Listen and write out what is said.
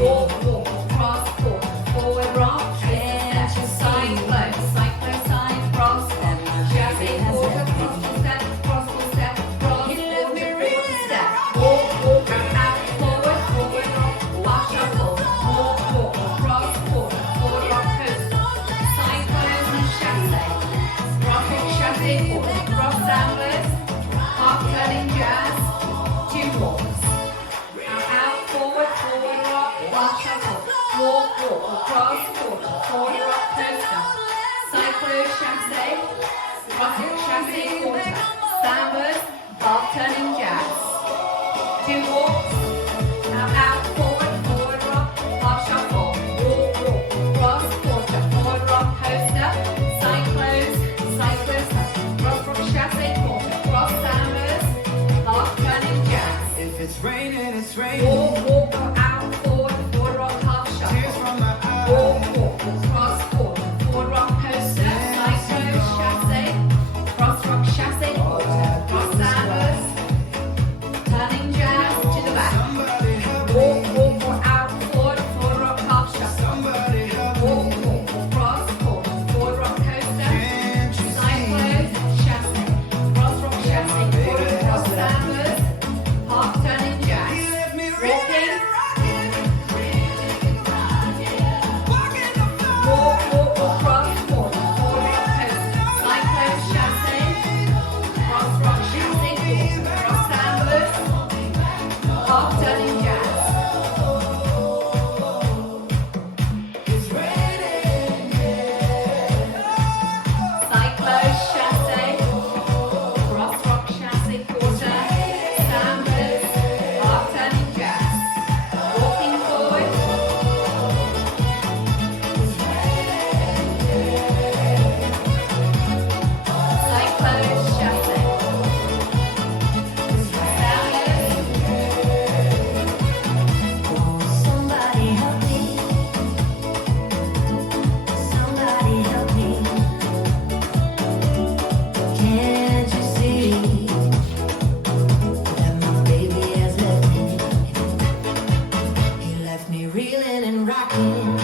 Walk, walk, cross, walk, forward rock, twist, step, side flow, side flow, side cross, chassé, quarter, cross, step, cross, step, cross, quarter, quarter, step. Walk, walk, out, forward, forward rock, wash, shuffle, walk, walk, cross, quarter, forward rock, coast, side flows and chassé, cross, walk, chassé, quarter, cross, downwards, half turning jazz, two walks. Out, forward, forward rock, wash, shuffle, walk, walk, cross, quarter, forward rock, coaster, side flow, chassé, cross, walk, chassé, quarter, downwards, half turning jazz, two walks. Out, forward, forward rock, half shuffle, walk, walk, cross, quarter, forward rock, coaster, side flows, cross, rock, chassé, quarter, cross, downwards, half turning jazz. If it's raining, it's raining. Walk, walk, out, forward, forward rock, half Tears shuffle. from my eyes. Walk, walk, cross, quarter, forward rock, coaster, side flow, chassé, cross, rock, chassé, quarter, cross, downwards, turning jazz to the back. Somebody help me. Walk, walk, out, forward, forward rock, half shuffle. Somebody help me. Walk, walk, cross, quarter, forward rock, coaster, Can't you side flow, chassé, cross, rock, chassé, quarter, cross, downwards, half turning see? jazz. You left me Walking. reeling and rocking. Walking the floor. Walk, walk, cross, quarter, forward rock, coaster, side flow, chassé, cross, rock, chassé, quarter, cross, downwards, half turning jazz. It's raining. Side flow, chassé, cross, rock, chassé, quarter, downwards, half turning jazz. Walking forward. Side flow, chassé. Downwards. Somebody help me. Somebody help me. Can't you see that my baby has left me? He left me reeling and rocking.